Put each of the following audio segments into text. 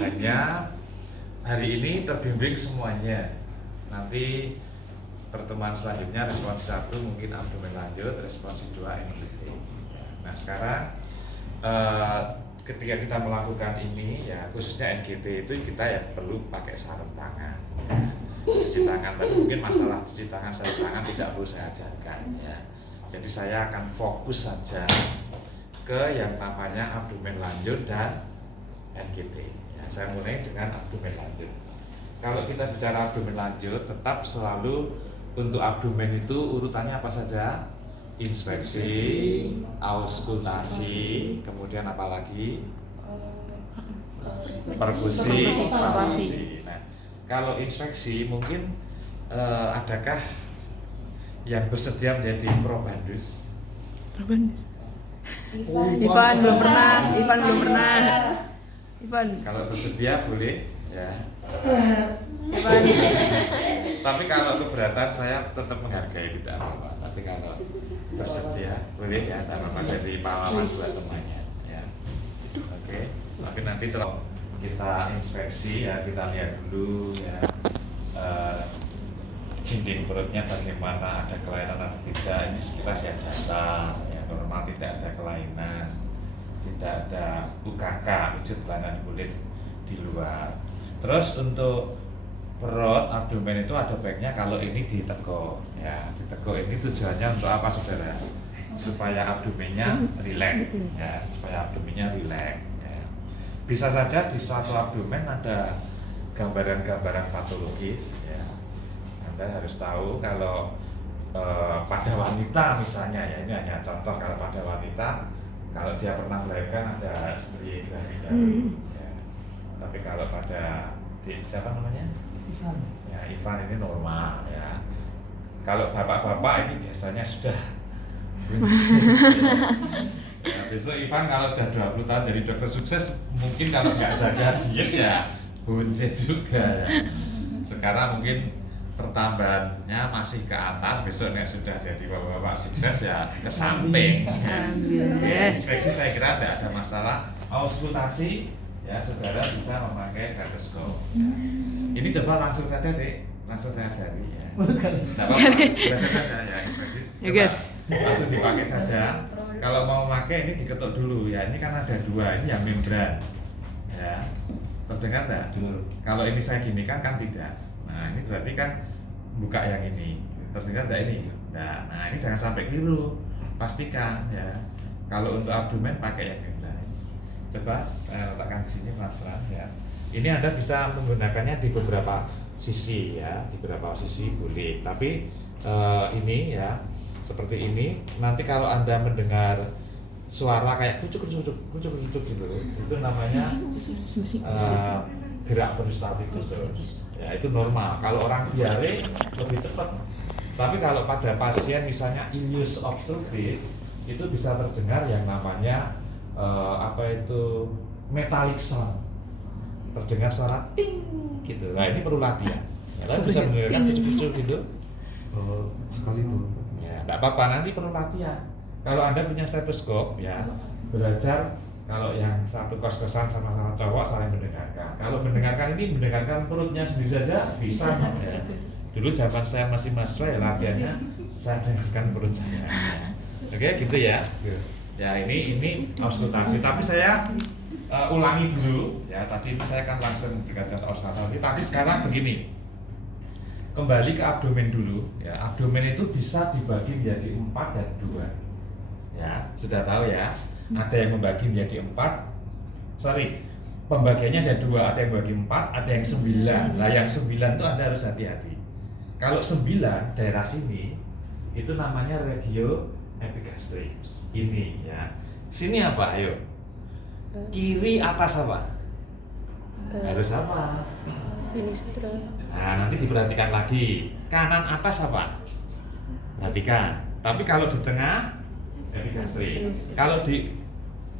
Hanya hari ini terbimbing semuanya. Nanti pertemuan selanjutnya respons 1 mungkin abdomen lanjut, respons 2 NGT. Nah sekarang ketika kita melakukan ini ya khususnya NGT itu kita ya perlu pakai sarung tangan. Cuci tangan, tapi mungkin masalah cuci tangan, sarung tangan tidak perlu saya ajarkan ya. Jadi saya akan fokus saja ke yang namanya abdomen lanjut dan NGT. Ya, saya mulai dengan abdomen lanjut. Kalau kita bicara abdomen lanjut, tetap selalu untuk abdomen itu urutannya apa saja? Inspeksi, auskultasi, kemudian apa lagi? Perkusi, palpasi. Nah, kalau inspeksi mungkin adakah yang bersedia menjadi probandus? Probandus. Ivan belum pernah. Ivan. Kalau bersedia boleh, ya. Ivan. Tapi kalau keberatan saya tetap menghargai, tidak apa-apa. Tapi kalau bersedia boleh ya, tak apa-apa jadi pahlawan buat temannya. Ya. Oke. Tapi nanti kalau kita inspeksi ya kita lihat dulu ya dinding perutnya bagaimana, ada kelainan atau tidak. Ini sekilas ya data ya normal, tidak ada kelainan, tidak ada UKK wujud kelainan kulit di luar. Terus untuk perut abdomen itu ada baiknya kalau ini diteguk ya. Diteguk ini tujuannya untuk apa saudara? Supaya abdomennya rileks ya, supaya abdomennya rileks ya. Bisa saja di suatu abdomen ada gambaran-gambaran patologis ya. Anda harus tahu kalau pada wanita misalnya ya, ini hanya contoh, kalau pada wanita kalau dia pernah melahirkan ada stri grahidari ya. Tapi kalau pada siapa namanya? Ivan. Ya, Ivan ini normal ya. Kalau bapak-bapak ini biasanya sudah ya, besok Ivan kalau sudah 20 tahun jadi dokter sukses, mungkin kalau nggak jaga diet ya buncit juga ya. Sekarang mungkin pertambahannya masih ke atas, besok nih sudah jadi bapak-bapak sukses ya ke samping ya. Inspeksi saya kira tidak ada masalah. Auskultasi ya saudara bisa memakai stetoskop ya. Ini coba langsung saja dek, langsung saya ajari ya. Tidak apa-apa, belajar saja ya inspeksi. Coba langsung dipakai saja. Kalau mau memakai ini diketuk dulu ya. Ini kan ada dua, ini yang membran ya. Terdengar tidak? Kalau ini saya gini kan tidak. Nah ini berarti kan buka yang ini. Terdengar tidak ini? Nah ini jangan sampai keliru. Pastikan ya. Kalau untuk abdomen pakai yang membran. Coba saya letakkan di sini pelan-pelan ya. Ini Anda bisa menggunakannya di beberapa sisi ya, di beberapa sisi boleh. Tapi ini ya seperti ini. Nanti kalau Anda mendengar suara kayak kucuk gitu, itu namanya gerak peristaltikus ya, itu normal. Kalau orang diare lebih cepat. Tapi kalau pada pasien misalnya ileus obstruktif itu bisa terdengar yang namanya metallic sound, terdengar suara ting gitu. Nah ini perlu latihan ya, tapi bisa mendengarkan kucuk gitu sekali dulu ya, tidak apa-apa, nanti perlu latihan. Kalau Anda punya stetoskop ya, belajar kalau yang satu kos-kosan sama-sama cowok saling mendengarkan. Kalau mendengarkan ini mendengarkan perutnya sendiri saja bisa ya. Dulu zaman saya masih mahasiswa ya latihannya saya dengarkan perut saya. Oke gitu ya. Ya ini auskultasi. Tapi saya ulangi dulu ya. Tadi saya kan langsung belajar auskultasi. Tapi sekarang begini. Kembali ke abdomen dulu ya. Abdomen itu bisa dibagi menjadi 4 dan 2. Ya, sudah tahu ya. Ada yang membagi menjadi 4. Pembagiannya ada 2, ada yang bagi 4, ada yang 9. Nah, yang 9 itu Anda harus hati-hati. Kalau 9 daerah sini itu namanya regio epigastrik. Ini ya. Sini apa? Ayo. Kiri atas apa? Harus apa? Sinistra. Nah, nanti diperhatikan lagi. Kanan atas apa? Perhatikan. Tapi kalau di tengah epigastrik. Kalau di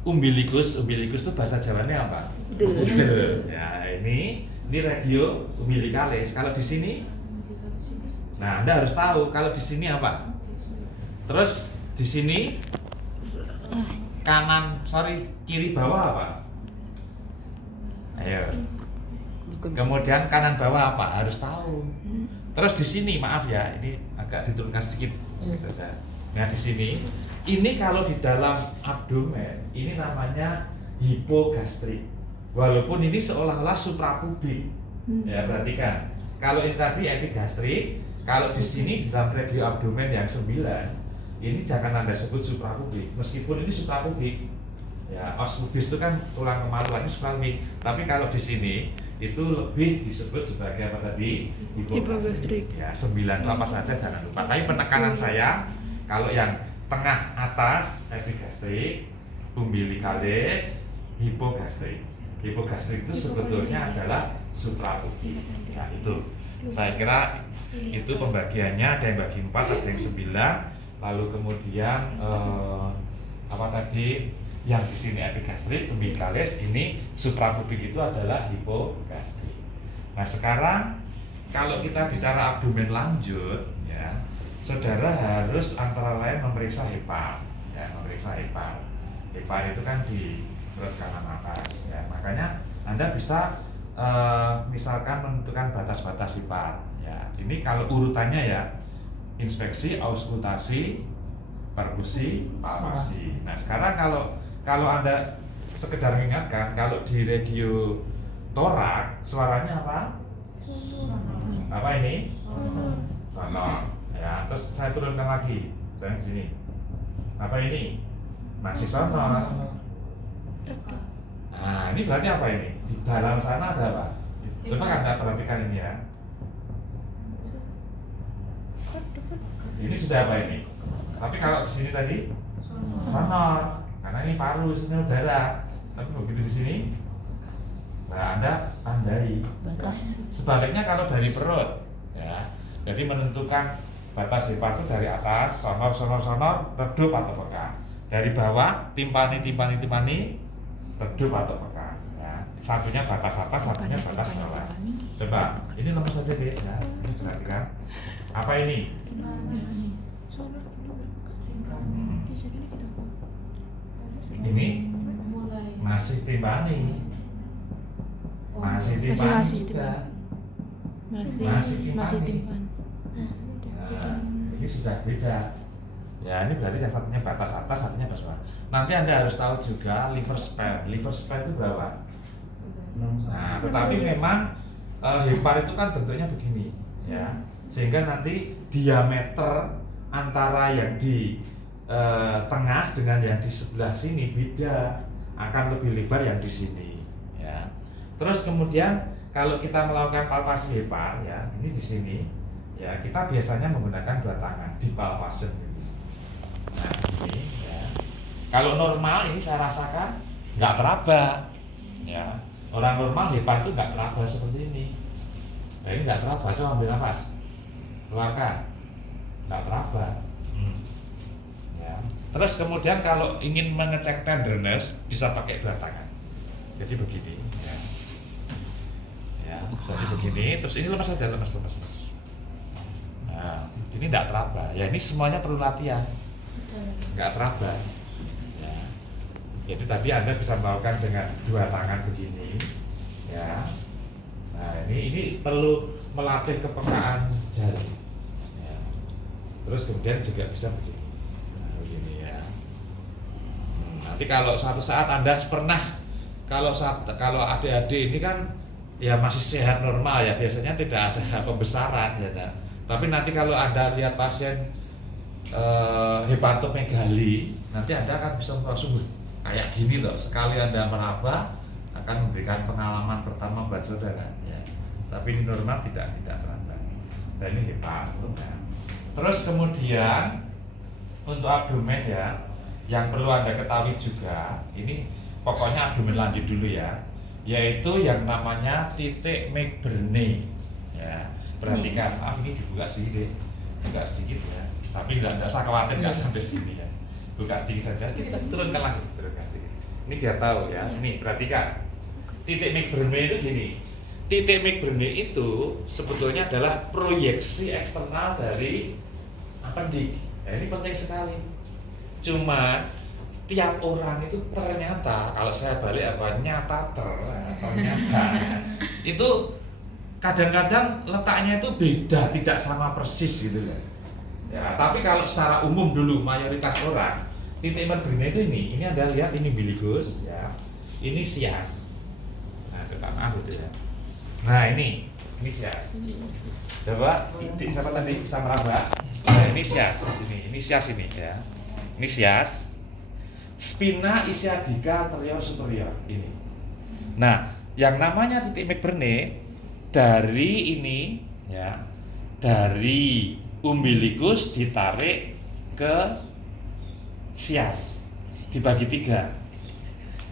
umbilikus itu bahasa Jawanya apa? Udel. Ya, ini regio umbilicalis. Kalau di sini, nah Anda harus tahu kalau di sini apa. Terus di sini kiri bawah apa? Ayo. Kemudian kanan bawah apa? Harus tahu. Terus di sini maaf ya, ini agak diturunkan sedikit saja. Nah di sini, ini kalau di dalam abdomen, ini namanya hipogastrik. Walaupun ini seolah-olah suprapubik. Ya perhatikan. Kalau ini tadi epigastrik, kalau di sini di dalam regio abdomen yang 9, ini jangan Anda sebut suprapubik, meskipun ini suprapubik. Ya, os pubis itu kan tulang kemaluan, ini suprapubik. Tapi kalau di sini itu lebih disebut sebagai apa tadi? Hipogastrik. Ya, 9 itu apa saja jangan lupa. Tapi penekanan saya kalau yang tengah atas epigastrik, umbilikalis, hipogastrik. Hipogastrik itu sebetulnya adalah suprapubik. Nah, itu saya kira itu pembagiannya, ada yang bagi 4, ada yang 9. Lalu kemudian apa tadi? Yang di sini epigastrik, umbilikalis, ini suprapubik itu adalah hipogastrik. Nah sekarang kalau kita bicara abdomen lanjut, ya, saudara harus antara lain memeriksa hepar, ya, memeriksa hepar. Hepar itu kan di perut kanan atas, ya, makanya Anda bisa misalkan menentukan batas-batas hepar. Ya, ini kalau urutannya ya, inspeksi, auskultasi, perkusi, palpasi. Nah sekarang kalau Anda sekedar mengingatkan, kalau di regio torak suaranya apa? Apa ini? Sonor. Ya, terus saya turunkan lagi. Saya di sini. Apa ini? Masih sonor. Nah, ini berarti apa ini? Di dalam sana ada apa? Coba Anda perhatikan ini ya. Ini sudah apa ini? Tapi kalau di sini tadi sonor. Karena ini paru, isinya udara. Tapi begitu di sini, nah Anda tandai batas. Sebaliknya kalau dari perut, ya, jadi menentukan batas hepar itu dari atas, sonor, redup atau peka. Dari bawah, timpani, redup atau peka. Ya. Satunya batas atas, satunya batas bawah. Coba, ini lemes saja deh, ya. Ini perhatikan. Apa ini? Ini masih timpani juga. Masih timpani. Nah, ini sudah beda. Ya, ini berarti satunya batas atas, satunya batas bawah. Nanti Anda harus tahu juga liver span. Liver span itu berapa? Nah, tetapi memang hepar itu kan bentuknya begini, ya. Sehingga nanti diameter antara yang di tengah dengan yang di sebelah sini beda, akan lebih lebar yang di sini, ya. Terus kemudian kalau kita melakukan palpasi hepar, ya, ini di sini, ya, kita biasanya menggunakan 2 tangan di palpasi ini. Nah, ini, ya. Kalau normal ini saya rasakan nggak teraba, ya. Orang normal hepar itu nggak teraba seperti ini. Nah, ini nggak teraba, coba ambil nafas, keluarkan, nggak teraba. Ya. Terus kemudian kalau ingin mengecek tenderness bisa pakai 2 tangan. Jadi begini, ya. Ya, jadi begini. Terus ini lemas saja, lemas. Nah, ini tidak teraba. Ya ini semuanya perlu latihan. Nggak teraba. Ya. Jadi tadi Anda bisa melakukan dengan 2 tangan begini, ya. Nah ini perlu melatih kepekaan jari. Ya. Terus kemudian juga bisa begini. Nanti kalau suatu saat Anda pernah, kalau adik-adik ini kan ya masih sehat normal ya, biasanya tidak ada pembesaran ya. Tapi nanti kalau Anda lihat pasien hepatomegali, nanti Anda akan bisa langsung kayak gini loh. Sekali Anda meraba akan memberikan pengalaman pertama buat saudara ya. Tapi ini normal tidak terlambat. Dan ini hepar. Ya. Terus kemudian untuk abdomen ya, yang perlu Anda ketahui juga, ini pokoknya abdomen lanjut dulu ya, yaitu yang namanya titik McBurney. Ya, perhatikan, maaf ini dibuka sedikit ya, tapi nggak usah khawatir nggak sampai sini ya, buka sedikit saja, kita turunkan lagi. Ini biar tahu ya, ini perhatikan, titik McBurney itu gini. Titik McBurney itu sebetulnya adalah proyeksi eksternal dari appendik. Ya, ini penting sekali. Cuma tiap orang itu ternyata kalau saya balik ternyata itu kadang-kadang letaknya itu beda, tidak sama persis gitu kan. Ya, tapi kalau secara umum dulu mayoritas orang titik Medberniae itu ini Anda lihat ini umbilikus ya. Ini sias. Nah, coba maaf gitu ya. Nah, ini sias. Coba titik siapa tadi bisa meraba? Nah, ini sias. Ini sias ini ya. Ini sias. Spina ischiadica anterior superior ini. Nah, yang namanya titik Medberniae dari ini ya, dari umbilikus ditarik ke sias, dibagi 3.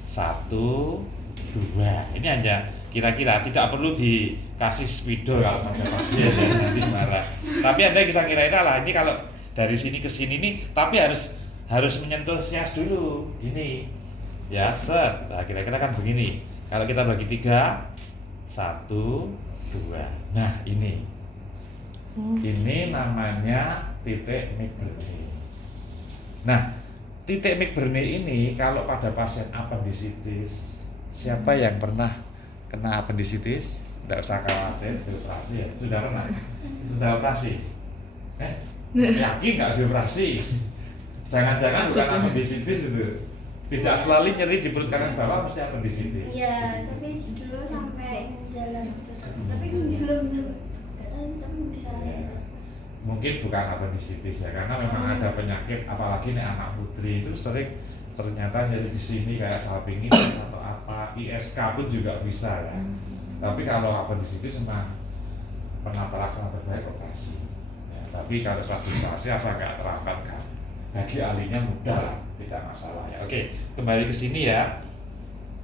1, 2. Ini hanya kira-kira, tidak perlu dikasih spidol kalau sampai pasien ya, nanti marah. Tapi Anda bisa kira-kira lah, ini kalau dari sini ke sini nih, tapi harus menyentuh sias dulu, ini ya set. Nah, kira-kira kan begini. Kalau kita bagi 3, 1, 2. Nah, ini namanya titik Medberniae. Nah, titik Medberniae ini kalau pada pasien apendisitis, siapa yang pernah kena apendisitis? Tidak usah khawatir, dioperasi ya. Sudah pernah? Sudah operasi? Yakin nggak dioperasi? Jangan-jangan bukan apendisitis itu. Tidak selalu nyeri di perut kanan bawah mesti apendisitis. Iya, tapi dulu sampai jalan tapi belum bisa. Mungkin bukan apendisitis ya, karena memang ada penyakit, apalagi nih anak putri itu sering ternyata nyeri di sini kayak salpingitis atau apa, ISK pun juga bisa ya. Tapi kalau apendisitis memang penata laksana terbaik operasi. Ya, tapi kalau suatu operasi asal nggak terlambat kan, bagi ahlinya mudah lah, tidak masalah ya. Oke, kembali ke sini ya.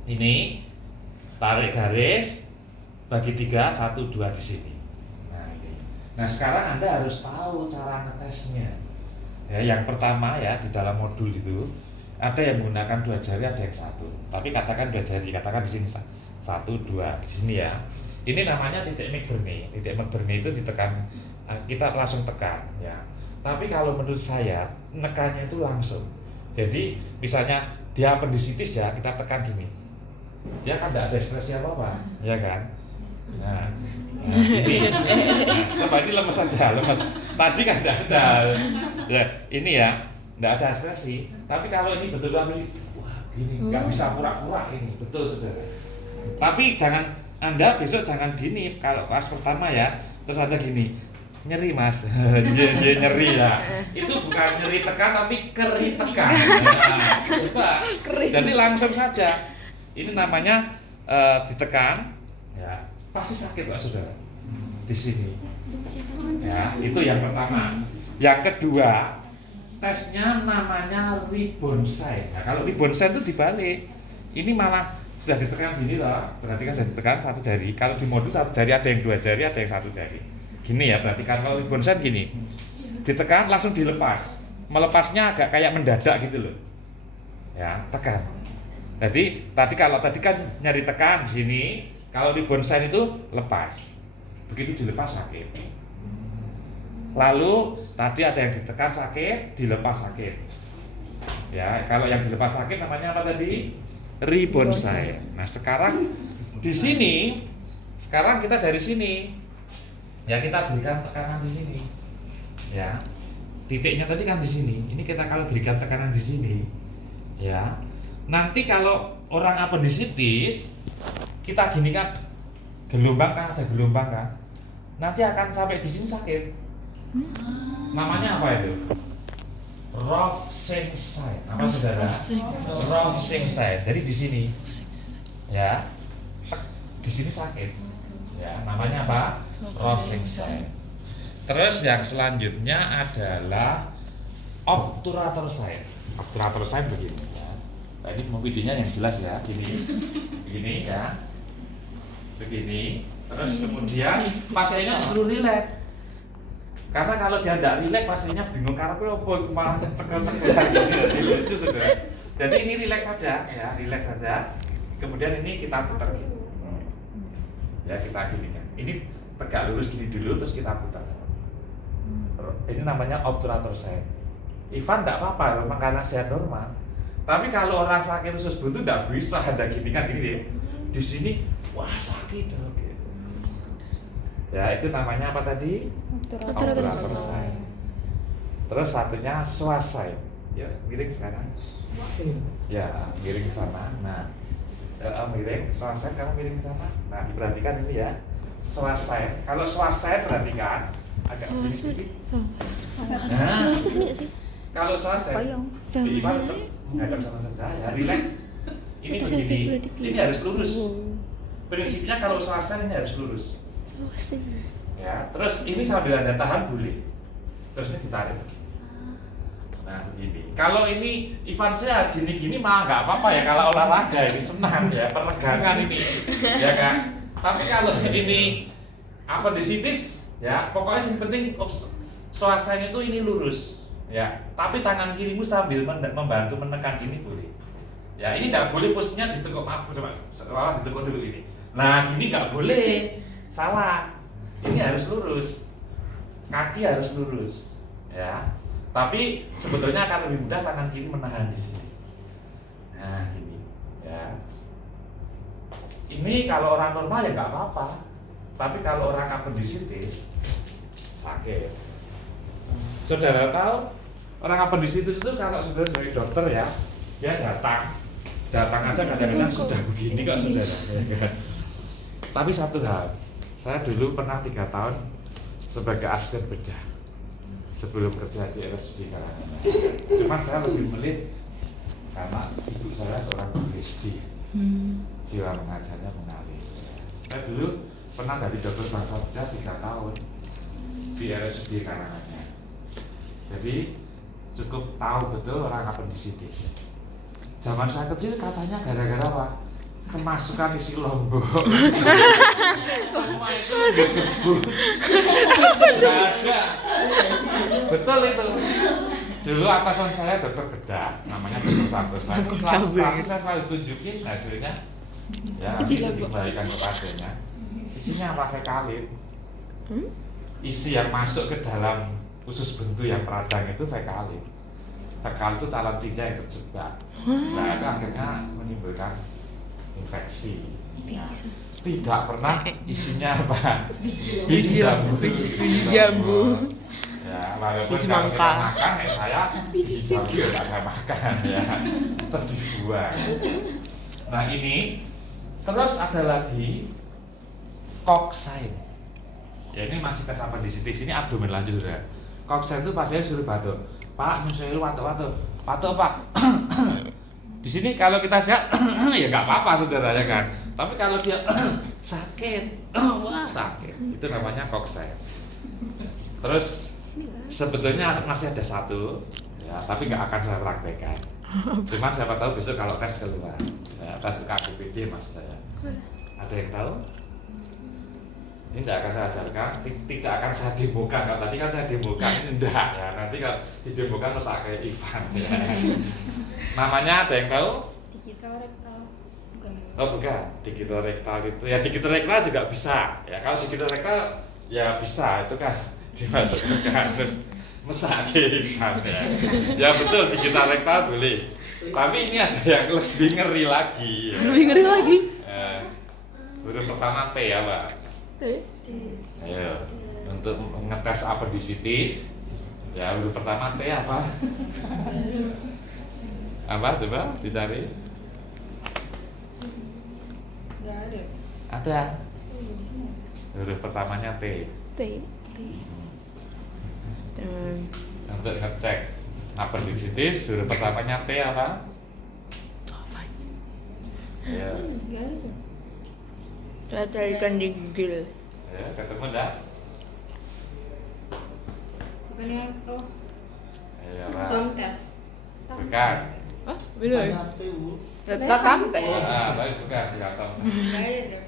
Ini tarik garis, bagi 3, 1, 2 di sini. Nah, sekarang Anda harus tahu cara ngetesnya. Ya, yang pertama ya di dalam modul itu ada yang menggunakan 2 jari, ada yang 1. Tapi katakan 2 jari, katakan di sini 1, 2 di sini ya. Ini namanya titik Medberniae. Titik Medberniae itu ditekan, kita langsung tekan ya. Tapi kalau menurut saya nekannya itu langsung. Jadi misalnya dia apendisitis ya, kita tekan gini. Dia kan tidak ada ekspresi apa-apa, ya kan? Nah, ini, ini lemes saja, lemes. Tadi kan tidak ada, ya ini ya, tidak ada ekspresi. Tapi kalau ini betul-betul, wah gini, nggak bisa pura-pura ini, betul saudara. Tapi jangan Anda besok jangan gini. Kalau pas pertama ya, terus Anda gini, nyeri mas, nyeri ya. Itu bukan nyeri tekan, tapi keri tekan. Nah, coba, jadi langsung saja. Ini namanya ditekan, ya. Pasti sakit lah saudara di sini. Ya, itu yang pertama. Yang kedua, tesnya namanya ribonside. Nah, kalau ribonside itu dibalik. Ini malah sudah ditekan gini lah, berarti kan sudah ditekan 1 jari. Kalau di modul 1 jari, ada yang 2 jari, ada yang 1 jari. Gini ya, berarti kan kalau ribonside gini. Ditekan langsung dilepas. Melepasnya agak kayak mendadak gitu loh. Ya, tekan. Jadi tadi kan nyari tekan di sini. Kalau ribonside itu lepas, begitu dilepas sakit. Lalu tadi ada yang ditekan sakit, dilepas sakit. Ya, kalau yang dilepas sakit namanya apa tadi? Ribonside. Nah sekarang di sini, sekarang kita dari sini, ya kita berikan tekanan di sini. Ya, titiknya tadi kan di sini. Ini kita kalau berikan tekanan di sini, ya. Nanti kalau orang apendisitis kita gini kan, gelombang kan, ada gelombang kan, nanti akan sampai di sini sakit. Namanya apa itu? Rovsingside. Apa saudara? Rovsingside. Jadi di sini, ya, di sini sakit. Ya, namanya apa? Rovsingside. Terus yang selanjutnya adalah obturator side. Obturator side begini. Ya. Tadi mau videonya yang jelas ya, begini ya. Begini, terus kemudian pasiennya disuruh rileks. Karena kalau dia tidak rileks, pasiennya bingung karena apa, malah cekel-cekel lucu saudara. Jadi ini rileks saja, ya rileks saja. Kemudian ini kita putar, ya kita gini kan. Ini tegak lurus gini dulu, terus kita putar. Ini namanya obturator side. Ivan tidak apa-apa, memang karena sehat normal. Tapi kalau orang sakit usus buntu nggak bisa ada gini kan gini deh. Di sini wah sakit dong gitu. Ya itu namanya apa tadi? Obturator sign. Terus satunya swasai. Ya miring sekarang. Ya miring ke sana. Nah miring swasai, kamu miring ke sana. Nah diperhatikan ini ya. Swasai. Kalau swasai perhatikan agak sedikit. Swasta sini nggak sih? Kalau swasai di Ivan tetap menghadap sama saja ya, relax. Ini begini, ini harus lurus. Prinsipnya kalau swasta ini harus lurus. Ya, terus ini sambil Anda tahan boleh. Terus ini ditarik begini. Nah begini. Kalau ini Ivan sehat gini-gini mah nggak apa-apa ya kalau olahraga ini senam ya, peregangan ini, ya kan. Tapi kalau ini apendisitis ya, pokoknya yang penting swastanya itu ini lurus. Ya, tapi tangan kirimu sambil membantu menekan ini boleh. Ya, ini nggak boleh posisinya ditekuk, maaf coba, ditekuk dulu ini. Nah, gini nggak boleh, salah. Ini harus lurus, kaki harus lurus, ya. Tapi sebetulnya akan lebih mudah tangan kiri menahan di sini. Nah, gini, ya. Ini kalau orang normal ya nggak apa-apa. Tapi kalau orang apendisitis sakit. Saudara tahu? Orang apendisitis itu kalau saudara sebagai dokter ya, dia datang aja kadang-kadang sudah begini kok saudara. Tapi satu hal, saya dulu pernah 3 tahun sebagai asisten bedah sebelum kerja di RSUD Karanganyar. Cuman saya lebih melit karena ibu saya seorang PhD, jiwa mengajarnya mengalir. Saya dulu pernah dari dokter bangsa bedah 3 tahun di RSUD Karanganyar. Jadi cukup tahu betul orang apendisitis. Zaman saya kecil katanya gara-gara apa? Kemasukan isi lombok. Semua itu digebus. Nggak ada. Betul itu. Dulu atasan saya dokter bedah, namanya Dr. Santos. Nah, itu saya selalu tunjukin hasilnya. Ya, nanti dikembalikan ke pasiennya. Isinya apa? Fekalit. Isi yang masuk ke dalam usus buntu yang peradang itu fekalit. Fekalit itu calon tinja yang terjebak. Nah itu akhirnya menimbulkan infeksi. Nah, tidak pernah isinya apa? Biji jambu. Ya, walaupun kalau kita makan, saya biji jambu ya nggak saya makan ya, tetap dibuang. Nah ini terus ada lagi koksain. Ya ini masih tes apendisitis, ini abdomen lanjut sudah. Koksain itu pasien suruh batuk, Pak nyusul batuk Pak. Di sini kalau kita sehat ya nggak apa-apa saudara ya kan. Tapi kalau dia sakit, wah sakit, itu namanya koksain. Terus sebetulnya masih ada satu, ya, tapi nggak akan saya praktekkan. Cuman siapa tahu besok kalau tes keluar, ya, tes KPPD maksud saya. Ada yang tahu? Ini tidak akan saya ajarkan, tidak akan saya demokan. Kalau tadi kan saya demokan, ini enggak ya. Nanti kalau didemokan terus kayak Ivan ya. Namanya ada yang tahu? Digital rektal. Bukan. Oh bukan, digital rektal itu ya, digital rektal juga bisa. Ya kalau digital rektal ya bisa, itu kan dimasukkan terus mesake Ivan ya. Ya betul, digital rektal boleh. Tapi ini ada yang lebih ngeri lagi. Ya. Lebih ngeri lagi. Huruf pertama T ya Pak. Ayo, untuk ngetes apendisitis, ya huruf pertama T apa? Apa coba dicari? Nggak ada. Ada. Huruf pertamanya T. Untuk ngecek apendisitis, huruf pertamanya T apa? Ya. Nggak ada. Saya carikan di Google. Ya, ketemu enggak? Bukannya oh Ya, Pak. belum tes. Bukan. Oh, bener. Ah, baik bukan, enggak tahu. Nggak ada deh.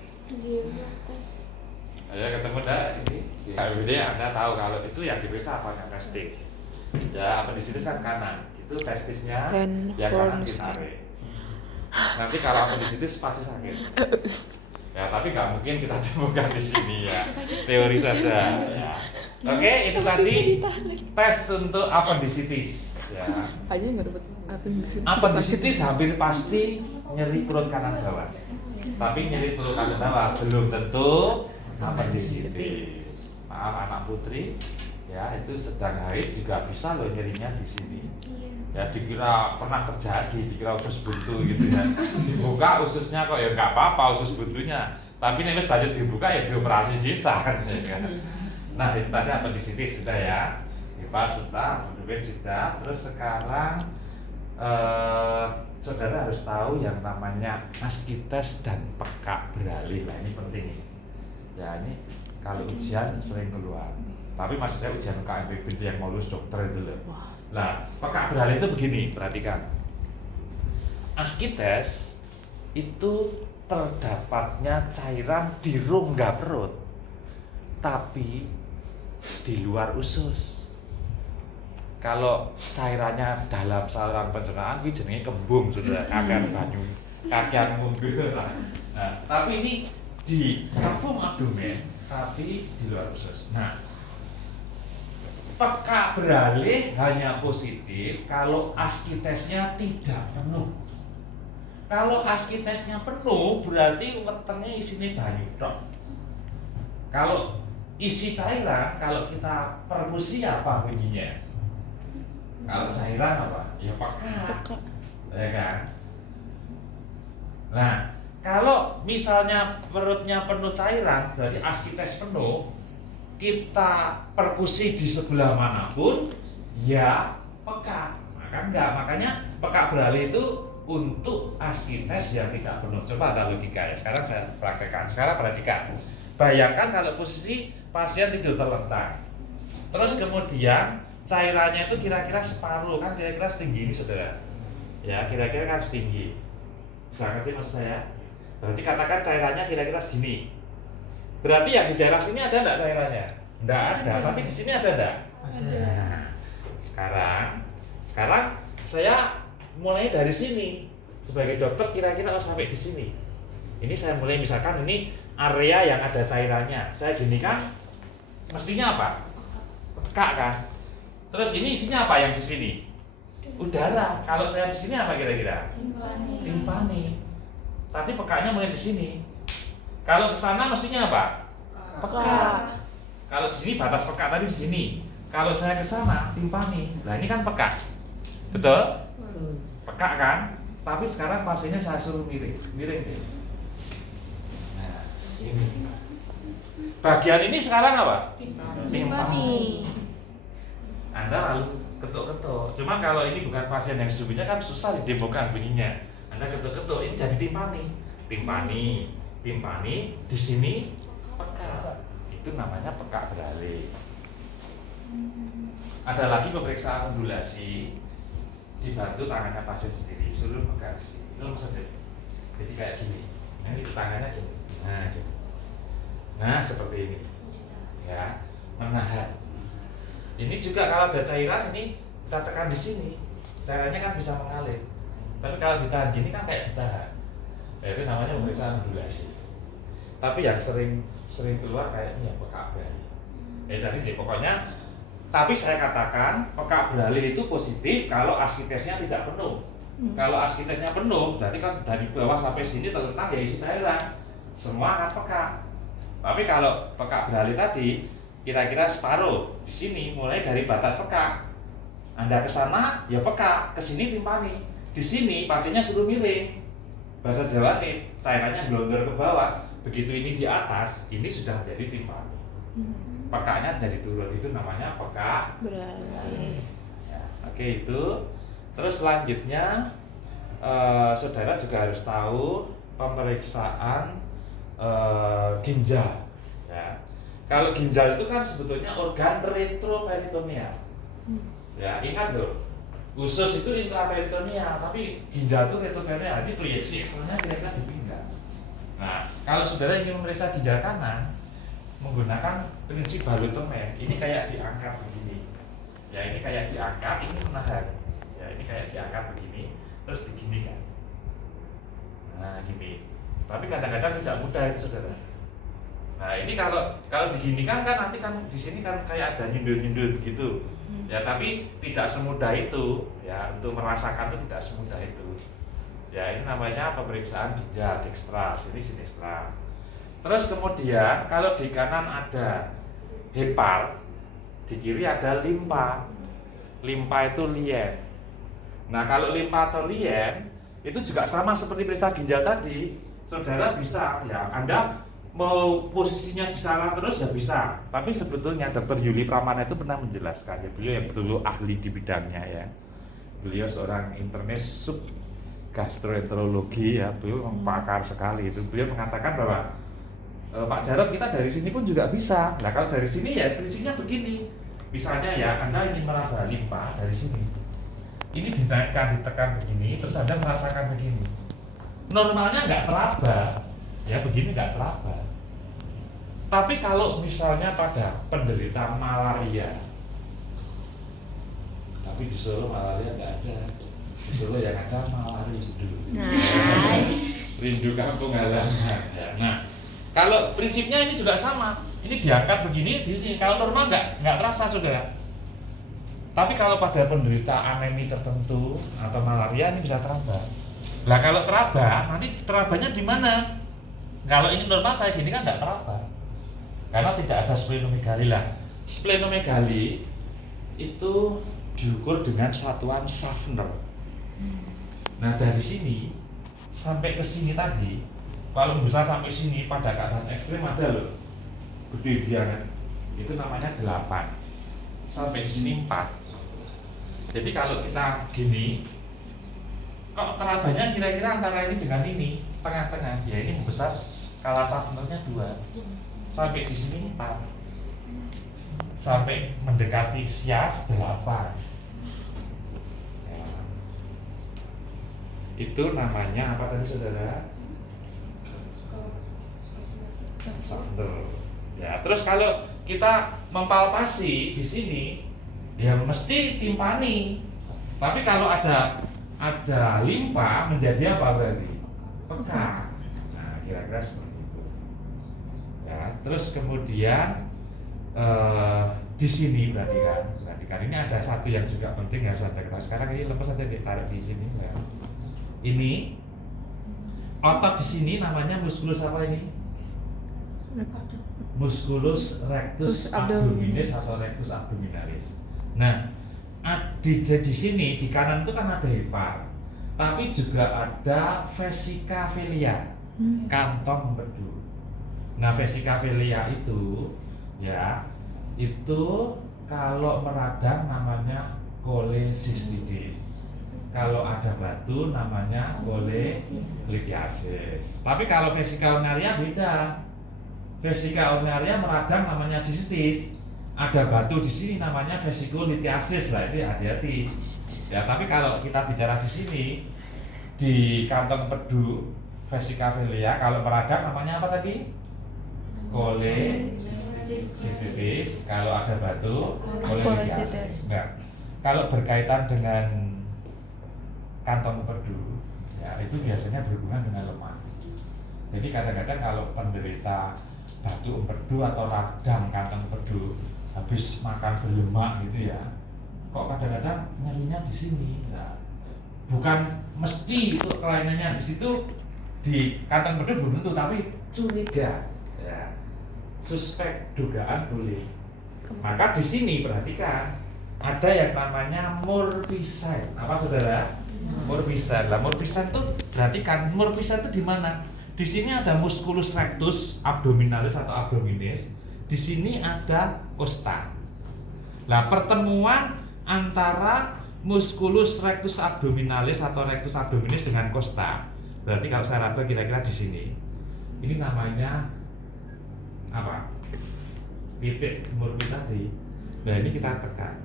Ya, ketemu enggak ini? KBD Anda tahu kalau itu yang diperiksa apanya? Testis. Ya, apendisitis kan kanan. Itu testisnya yang kanan ditarik. Nanti kalau apendisitis pasti sakit. Ya, tapi nggak mungkin kita temukan di sini ya. Teori saja. Ya. Oke, itu tadi tes untuk apendisitis. Ya. Aja nggak dapat. Apendisitis hampir pasti nyeri perut kanan bawah. Tapi nyeri perut kanan bawah belum tentu apendisitis. Maaf anak putri, ya itu sedang haid juga bisa loh nyerinya di sini. Ya dikira pernah terjadi, dikira usus buntu gitu ya. Dibuka ususnya kok ya nggak apa-apa usus buntunya. Tapi nih wis lanjut dibuka ya dioperasi sisa kan. Nah itu tadi apendisitis sudah ya. Hebat sudah, Duduk sudah. Terus sekarang saudara harus tahu yang namanya askites dan pekak beralih. Nah ini penting. Ya ini kalau ujian sering keluar. Tapi maksud saya ujian KMPB itu yang mau lulus dokter itu loh. Nah pekak beralih itu begini, perhatikan. Askites itu terdapatnya cairan di rongga perut, tapi di luar usus. Kalau cairannya dalam saluran pencernaan, ini jenenge kembung sudah kakean banyu, kakean mundur. Nah, tapi ini di kafum abdomen, tapi di luar usus. Nah, pekak beralih hanya positif kalau askitesnya tidak penuh. Kalau askitesnya penuh, berarti wetenge isinya banyu tok. Kalau isi cairan, kalau kita perkusi apa bunyinya? Kalau cairan apa? Ya pekak. Ya kan? Nah, kalau misalnya perutnya penuh cairan, berarti askites penuh, kita perkusi di sebelah manapun, ya pekak. Maka enggak, makanya pekak beralih itu untuk askites yang tidak penuh. Coba ada logika ya. Sekarang saya praktekkan. Sekarang perhatikan. Bayangkan kalau posisi pasien tidur terlentang. Terus kemudian cairannya itu kira-kira separuh, kan kira-kira setinggi ini saudara. Ya, kira-kira kan setinggi. Bisa ngerti maksud saya? Berarti katakan cairannya kira-kira segini. Berarti yang di daerah sini ada enggak cairannya? Enggak ada, tapi di sini ada enggak? Ada. Nah, sekarang saya mulai dari sini. Sebagai dokter kira-kira harus sampai di sini. Ini saya mulai misalkan ini area yang ada cairannya. Saya gini kan, mestinya apa? Pekak kan? Terus ini isinya apa yang di sini? Udara. Kalau saya di sini apa kira-kira? Timpani. Tadi pekaknya mulai di sini. Kalau ke sana mestinya apa? Pekak. Kalau di sini batas pekak tadi di sini. Kalau saya ke sana timpani. Nah ini kan pekak. Betul? Pekak kan? Tapi sekarang pasiennya saya suruh miring deh. Nah, ini. Bagian ini sekarang apa? Timpani. Anda lalu ketuk-ketuk. Cuma kalau ini bukan pasien yang sesungguhnya kan susah didemokan bunyinya. Anda ketuk-ketuk, ini jadi timpani. Timpani di sini pekak. Itu namanya pekak beralih. Ada lagi pemeriksaan ondulasi. Dibantu tangannya pasien sendiri, suruh pegang sini. Itu lemes saja. Jadi kayak gini. Nah, ini tangannya gini. Nah, gitu. Nah, seperti ini. Ya, menahan. Ini juga kalau ada cairan ini kita tekan di sini, cairannya kan bisa mengalir. Tapi kalau ditahan gini kan kayak ditahan. Ya, itu namanya pemeriksaan ondulasi. Tapi yang sering keluar kayaknya yang pekak beralih. Ya tadi deh pokoknya. Tapi saya katakan pekak beralih itu positif kalau askitesnya tidak penuh. Kalau askitesnya penuh, berarti kan dari bawah sampai sini terletak ya isi cairan. Semua akan pekak. Tapi kalau pekak beralih tadi kira-kira separuh di sini mulai dari batas pekak. Anda ke sana ya pekak, ke sini timpani. Di sini pasiennya suruh miring. Bahasa Jawa nih, cairannya gelondor ke bawah. Begitu ini di atas, ini sudah menjadi timpani. Pekaknya jadi turun, itu namanya pekak Beralih. ya, oke itu. Terus selanjutnya saudara juga harus tahu pemeriksaan ginjal ya. Kalau ginjal itu kan sebetulnya organ retroperitoneal. Ya, ingat loh. Usus itu intraperitoneal, tapi ginjal itu retroperitoneal. Jadi proyeksi eksternalnya kira-kira di pinggang. Nah, kalau saudara ingin memeriksa ginjal kanan menggunakan prinsip balotemen, ini kayak diangkat begini. Ya, ini kayak diangkat, ini menahan. Ya, ini kayak diangkat begini, terus diginikan. Nah, gini. Tapi kadang-kadang tidak mudah itu saudara. Nah, ini kalau diginikan kan nanti kan di sini kan kayak ada nyundul-nyundul begitu. Ya tapi tidak semudah itu ya, untuk merasakan itu tidak semudah itu. Ya ini namanya pemeriksaan ginjal dekstra, sini sinistra. Terus kemudian kalau di kanan ada hepar, di kiri ada limpa. Limpa itu lien. Nah kalau limpa atau lien itu juga sama seperti periksa ginjal tadi. Saudara bisa ya, Anda mau posisinya di sana terus ya bisa. Tapi sebetulnya Dr. Yuli Pramana itu pernah menjelaskan, ya, beliau yang dulu ahli di bidangnya ya. Beliau seorang internis sub gastroenterologi ya, beliau pakar sekali itu. Beliau mengatakan bahwa Pak Jarod, kita dari sini pun juga bisa. Nah kalau dari sini ya prinsipnya begini. Misalnya ya Anda ingin meraba limpa dari sini. Ini dinaikkan, ditekan begini, terus Anda merasakan begini. Normalnya nggak teraba, ya begini nggak teraba. Tapi kalau misalnya pada penderita malaria, tapi di Solo malaria nggak ada. Di Solo yang ada malarindu. Rindu kampung halaman. Ya. Nah, kalau prinsipnya ini juga sama. Ini diangkat begini, di sini. Kalau normal nggak terasa, saudara. Tapi kalau pada penderita anemi tertentu atau malaria ini bisa teraba. Nah kalau teraba, nanti terabanya di mana? Kalau ini normal saya gini kan nggak teraba, karena tidak ada splenomegali lah. Splenomegali itu diukur dengan satuan Schaffner. Nah dari sini sampai ke sini tadi, kalau besar sampai sini pada keadaan ekstrim ada loh, gede dia kan, itu namanya 8. Sampai di sini 4. Jadi kalau kita gini, kok terabanya kira-kira antara ini dengan ini, tengah-tengah, ya ini membesar, skala Schaffner-nya 2. Sampai di sini 4. Sampai mendekati sias 8. Ya. Itu namanya apa tadi saudara? Schaffner. Ya, terus kalau kita mempalpasi di sini, ya mesti timpani. Tapi kalau ada limpa menjadi apa berarti? Peka. Nah, kira-kira seperti itu. Ya, terus kemudian di sini berarti kan ini ada satu yang juga penting harus Anda ketahui. Sekarang ini lepas saja ditarik di sini. Ya. Ini otot di sini namanya muskulus apa ini? Musculus rectus abdominis atau rectus abdominalis. Nah, di sini di kanan itu kan ada hepar, tapi juga ada vesica velia, kantong empedu. Nah, vesica velia itu ya itu kalau meradang namanya cholecystidis. Kalau ada batu namanya cholelithiasis. Tapi kalau vesica urinaria beda. Vesica urinaria meradang namanya cystis. Ada batu di sini namanya vesiculithiasis lah, itu hati-hati. Ya, tapi kalau kita bicara di sini di kantong empedu vesica velia, kalau meradang namanya apa tadi? Cholecystis. Kalau ada batu cholelithiasis. Nah, kalau berkaitan dengan kantong empedu, ya itu biasanya berhubungan dengan lemak. Jadi kadang-kadang kalau penderita batu empedu atau radang kantong empedu habis makan berlemak gitu ya, kok kadang-kadang nyerinya di sini. Nah, bukan mesti itu kelainannya di situ di kantong empedu belum tentu, tapi curiga, ya, suspek, dugaan boleh. Maka di sini perhatikan ada yang namanya murpicine. Apa saudara? Murpicine. Lah murpicine itu perhatikan, murpicine itu di mana? Di sini ada musculus rectus abdominalis atau abdominis. Di sini ada costa. Nah, pertemuan antara musculus rectus abdominalis atau rectus abdominis dengan costa. Berarti kalau saya raba kira-kira di sini. Ini namanya apa? Titik murpi tadi. Nah, ini kita tekan.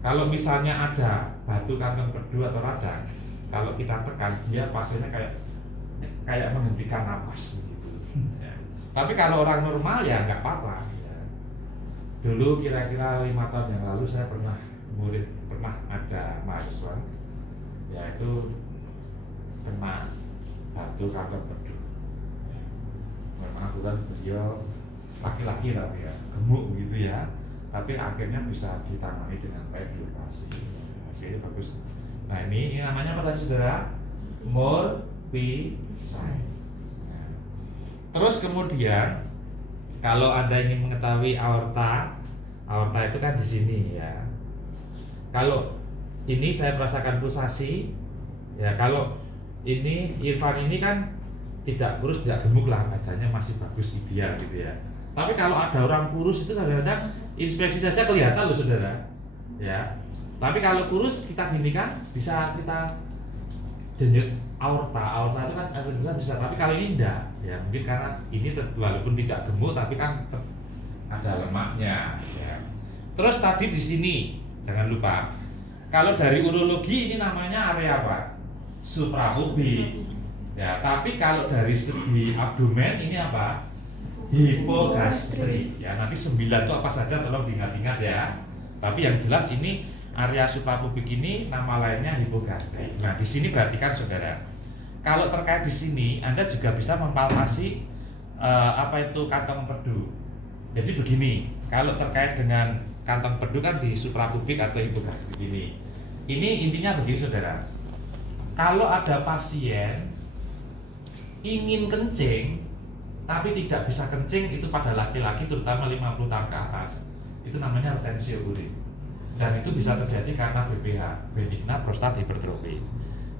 Kalau misalnya ada batu kantong empedu atau radang, kalau kita tekan dia pasiennya kayak menghentikan napas begitu. Ya. Tapi kalau orang normal ya nggak apa-apa. Ya. Dulu kira-kira 5 tahun yang lalu saya pernah ada mahasiswa, yaitu kena batu kantong empedu. Ya. Memang bukan beliau laki-laki tapi ya gemuk begitu ya. tapi akhirnya bisa ditangani dengan baik di operasi. Hasilnya bagus. Nah ini namanya apa tadi saudara? Morphicide. Nah, terus kemudian kalau Anda ingin mengetahui aorta itu kan di sini ya. Kalau ini saya merasakan pulsasi, ya kalau ini Irfan ini kan tidak kurus, tidak gemuk lah, badannya masih bagus ideal gitu ya. Tapi kalau ada orang kurus itu kadang-kadang inspeksi saja kelihatan loh saudara, ya. Tapi kalau kurus kita gini kan bisa kita denyut aorta itu kan bisa. Tapi kalau ini enggak, ya mungkin karena ini walaupun tidak gemuk tapi kan tetap ada lemaknya. Ya. Terus tadi di sini jangan lupa, kalau dari urologi ini namanya area apa? Suprapubik. Ya, tapi kalau dari segi abdomen ini apa? Hipogastrik. Ya, nanti 9 itu apa saja tolong diingat-ingat ya. Tapi yang jelas ini area suprapubik ini nama lainnya hipogastrik. Nah, di sini perhatikan saudara. Kalau terkait di sini Anda juga bisa mempalpasi apa itu kantong empedu. Jadi begini, kalau terkait dengan kantong empedu kan di suprapubik atau hipogastrik ini. Ini intinya begini saudara. Kalau ada pasien ingin kencing tapi tidak bisa kencing, itu pada laki-laki terutama 50 tahun ke atas, itu namanya retensi urin, dan itu bisa terjadi karena BPH, benigna prostat hipertrofi.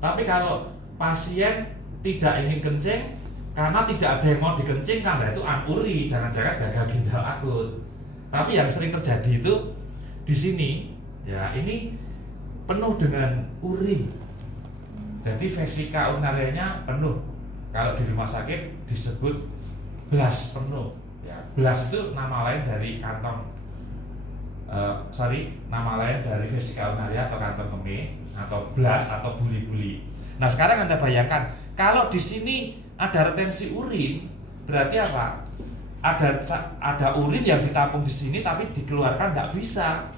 Tapi kalau pasien tidak ingin kencing karena tidak ada yang mau dikencingkan, nah itu anuri, jangan-jangan gagal ginjal akut. Tapi yang sering terjadi itu di sini, ya ini penuh dengan urin, jadi vesika urinarianya penuh. Kalau di rumah sakit disebut blas penuh. Ya, blas itu nama lain dari kantong, nama lain dari vesika urinaria atau kantong kemih, atau blas atau buli-buli. Nah sekarang Anda bayangkan, kalau di sini ada retensi urin, berarti apa? Ada urin yang ditampung di sini tapi dikeluarkan nggak bisa.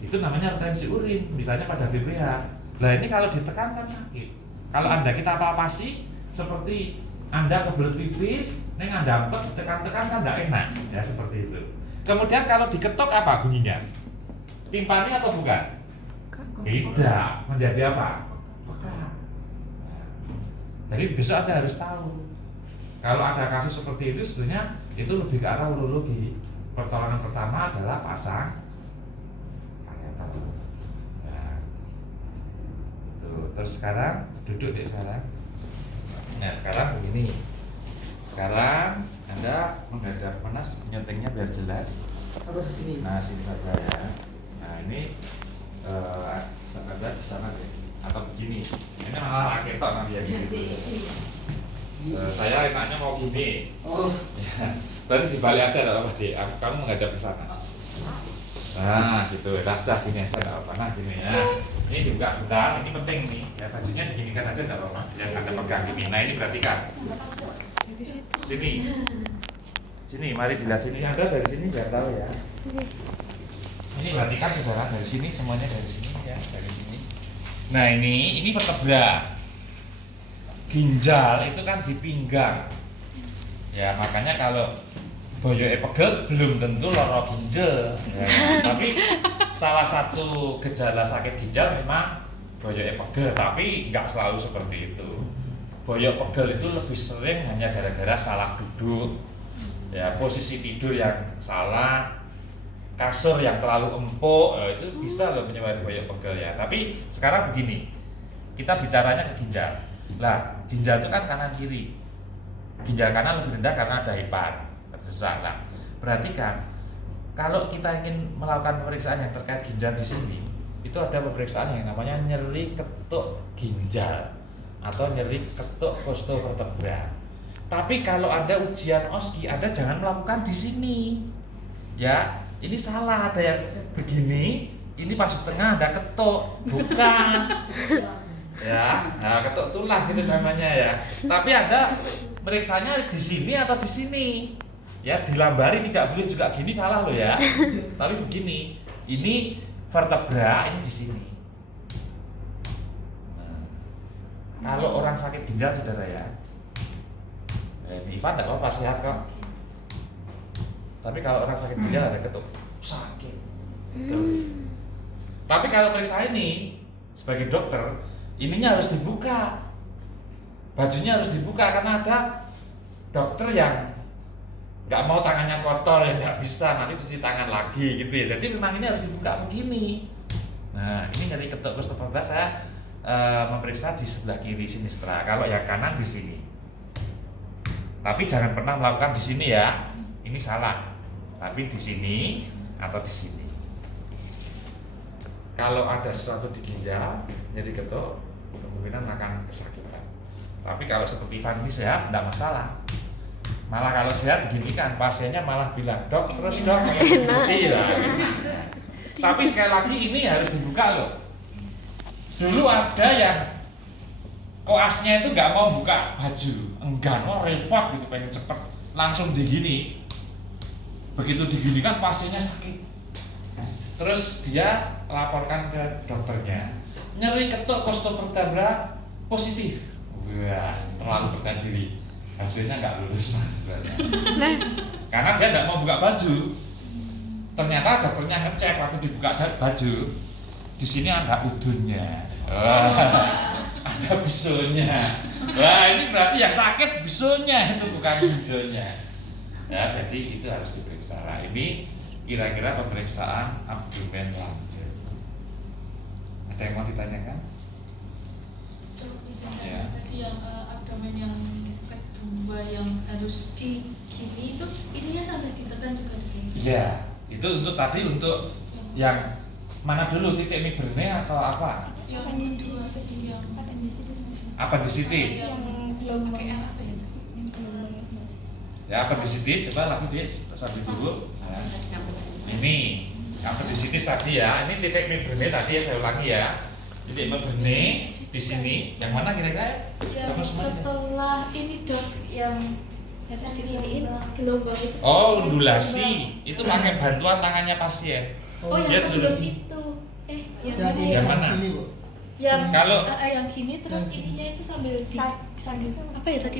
Itu namanya retensi urin, misalnya pada BPH. Nah ini kalau ditekan kan sakit. Kalau kita palpasi seperti Anda kebelet pipis, neng Anda tekan-tekan kan nggak enak, ya seperti itu. Kemudian kalau diketok apa bunyinya? Timpani atau bukan? Tidak, menjadi apa? Pekat. Jadi besok Anda harus tahu. Kalau ada kasus seperti itu sebenarnya itu lebih ke arah urologi. Pertolongan pertama adalah pasang kateter. Nah, tuh, terus sekarang duduk deh sekarang. Nah sekarang begini, sekarang Anda menghadap mana nyetingnya biar jelas. Nah sini saja ya. Nah ini Anda di sana deh, atau begini. Ini malah ketok nanti ya gitu. Saya enaknya mau gini. Oh. Ya, berarti dibalik aja enggak apa-apa deh. Kamu menghadap ke sana. Nah gitu, sudah gini aja enggak apa-apa. Nah gini ya. Ini juga bentar, ini penting nih. Ya bajunya diginikan aja enggak apa-apa. Yang Anda pegang gini. Nah ini berarti kan. Sini, mari dilihat sini. Anda dari sini biar tahu ya. Ini berarti kan saudara dari sini, semuanya dari sini ya, dari sini. Nah ini vertebra. Ginjal itu kan di pinggang. Ya makanya kalau boyoke pegel belum tentu lara ginjal. Ya, tapi salah satu gejala sakit ginjal memang boyoke pegel, tapi nggak selalu seperti itu. Boyok pegel itu lebih sering hanya gara-gara salah duduk, ya posisi tidur yang salah, kasur yang terlalu empuk, itu bisa loh menyebabkan boyok pegel ya. Tapi sekarang begini, kita bicaranya ke ginjal. Lah, ginjal itu kan kanan kiri. Ginjal kanan lebih rendah karena ada hepat, terdesak. Lah, perhatikan, kalau kita ingin melakukan pemeriksaan yang terkait ginjal di sini, itu ada pemeriksaan yang namanya nyeri ketuk ginjal atau nyeri ketuk costovertebra. Tapi kalau Anda ujian OSCI, Anda jangan melakukan di sini. Ya, ini salah, ada yang begini, ini pas tengah ada ketuk, bukan. Ya, nah, ketuk tulah gitu namanya ya. Tapi Anda meriksanya di sini atau di sini. Ya, dilambari tidak boleh juga gini, salah loh ya. Tapi begini, ini vertebra, ini di sini. Nah, kalau orang sakit ginjal saudara ya, Ivan tidak apa-apa, sehat kok. Tapi kalau orang sakit ginjal ada ketuk, sakit. Tapi kalau periksa ini sebagai dokter, ininya harus dibuka, bajunya harus dibuka karena ada dokter yang nggak mau tangannya kotor, ya nggak bisa nanti cuci tangan lagi gitu ya. Jadi memang ini harus dibuka begini. Nah ini dari ketuk kostoperda saya memeriksa di sebelah kiri sinistra, kalau yang kanan di sini. Tapi jangan pernah melakukan di sini ya, ini salah. Tapi di sini atau di sini. Kalau ada sesuatu di ginjal, nyeri ketuk, kemungkinan akan kesakitan. Tapi kalau seperti Ivan ini sehat, tidak masalah. Malah kalau sehat diginikan, pasiennya malah bilang, dok, terus dok, kayak putih lah. Tapi sekali lagi ini harus dibuka loh. Dulu ada yang koasnya itu nggak mau buka baju, enggan, oh repot gitu, pengen cepet, langsung digini. Begitu diginikan pasiennya sakit. Terus dia laporkan ke dokternya, nyeri ketuk kostovertebra positif. Wah, terlalu percaya diri. Hasilnya nggak lulus mahasiswanya. Karena dia nggak mau buka baju. Ternyata dokternya ngecek waktu dibuka baju, di sini ada udunnya, ada bisulnya. Wah ini berarti yang sakit bisulnya, itu bukan ginjalnya. Ya jadi itu harus diperiksa. Nah, ini kira-kira pemeriksaan abdomen lanjut. Ada yang mau ditanyakan? Misalnya Ya. tadi yang abdomen yang kedua yang harus digini itu ininya sampai ditekan juga deh. Iya, itu untuk tadi untuk yang mana dulu, titik migrene atau apa? Yang kedua tadi yang Appendicitis. Yang belum pakai apa ya? Ya appendicitis, coba lagu dia sambil dulu. Nah, ini appendicitis tadi ya, ini titik migrene tadi ya, saya ulangi ya. Titik migrene di sini, yang mana kira-kira? Yang setelah ini dok yang harus diginiin gelombang itu. Oh, undulasi. Itu pakai bantuan tangannya pasien. Oh yang Dia sebelum sudah- itu yang Yang mana ini ya? Yang sama mana? sini, Bu. Yang Kalau- yang gini terus Yang sini. ininya itu sambil di sambil apa ya tadi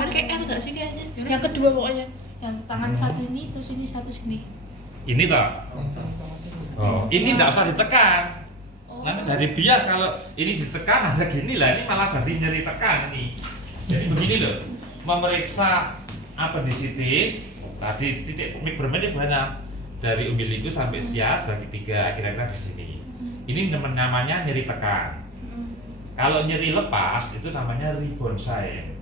pakai R nggak sih kayaknya? Yang kedua pokoknya yang tangan satu ini terus ini satu sini. Ini toh. Oh, ini enggak usah ditekan. Nanti dari bias kalau ini ditekan ada gini lah, ini malah berarti nyeri tekan nih. Jadi begini loh, memeriksa appendicitis tadi titik migrene banyak dari umbilikus sampai sias bagi 3 kira-kira di sini. Ini namanya nyeri tekan. Kalau nyeri lepas itu namanya rebound sign.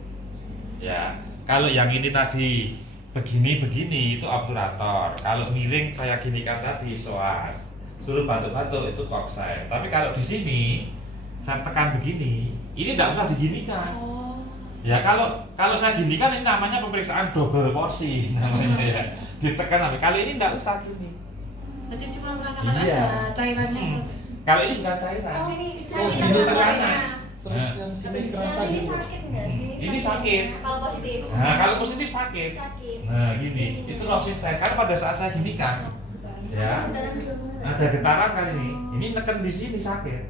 Ya, kalau yang ini tadi begini itu obturator. Kalau miring saya ginikan tadi psoas. Suruh batuk-batuk itu coxsackie. Tapi kalau di sini saya tekan begini, ini tidak usah diginikan. Oh. Ya kalau saya ginikan ini namanya pemeriksaan double porsi namanya ya. Ditekan kali ini tidak usah gini. Berarti cuma merasakan Iya. ada cairannya. Kalau ini bukan cairan. Oh ini Oh, kita ini tekanan. Terus Nah. yang sini Yang kerasa ini gitu. sakit nggak sih? Ini sakit. Kalau positif. Nah kalau positif sakit. Sakit. Nah gini, itu losing sign. Karena pada saat saya ginikan, ya ada getaran kali ini neken di sini sakit.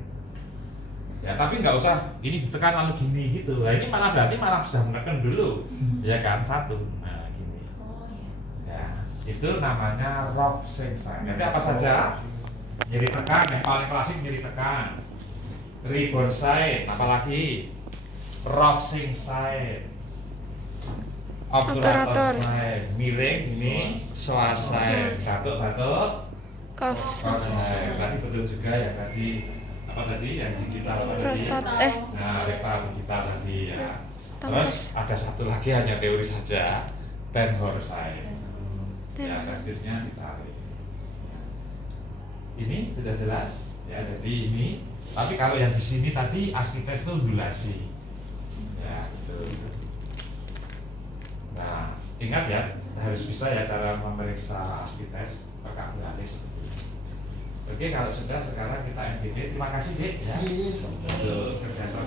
Ya tapi nggak usah ini ditekan lalu gini gitu. Nah ini malah berarti malah sudah menekan dulu, ya kan satu. Nah gini. Oh iya. Ya itu namanya losing sign. Jadi apa saja? Nyeri tekan, yang paling klasik nyeri tekan. Rebound sign, apalagi losing sign. Obturator Obturator. sign, miring ini psoas sign, batuk-batuk. Cough. Nah, tadi betul juga ya tadi apa tadi yang digital apa tadi? Prostat Nah, rektal digital tadi ya. Tambah. Terus ada satu lagi hanya teori saja, tenor sign. Ya, Tenor. testisnya ditarik. Ini sudah jelas ya. Jadi ini, tapi kalau yang di sini tadi askites itu undulasi. Ya, betul. Nah, ingat ya, harus bisa ya cara memeriksa askites rekam balik seperti ini. Oke, kalau sudah sekarang kita MGD. Terima kasih, Dek ya. Iya, iya, sama-sama. Untuk kerjasama.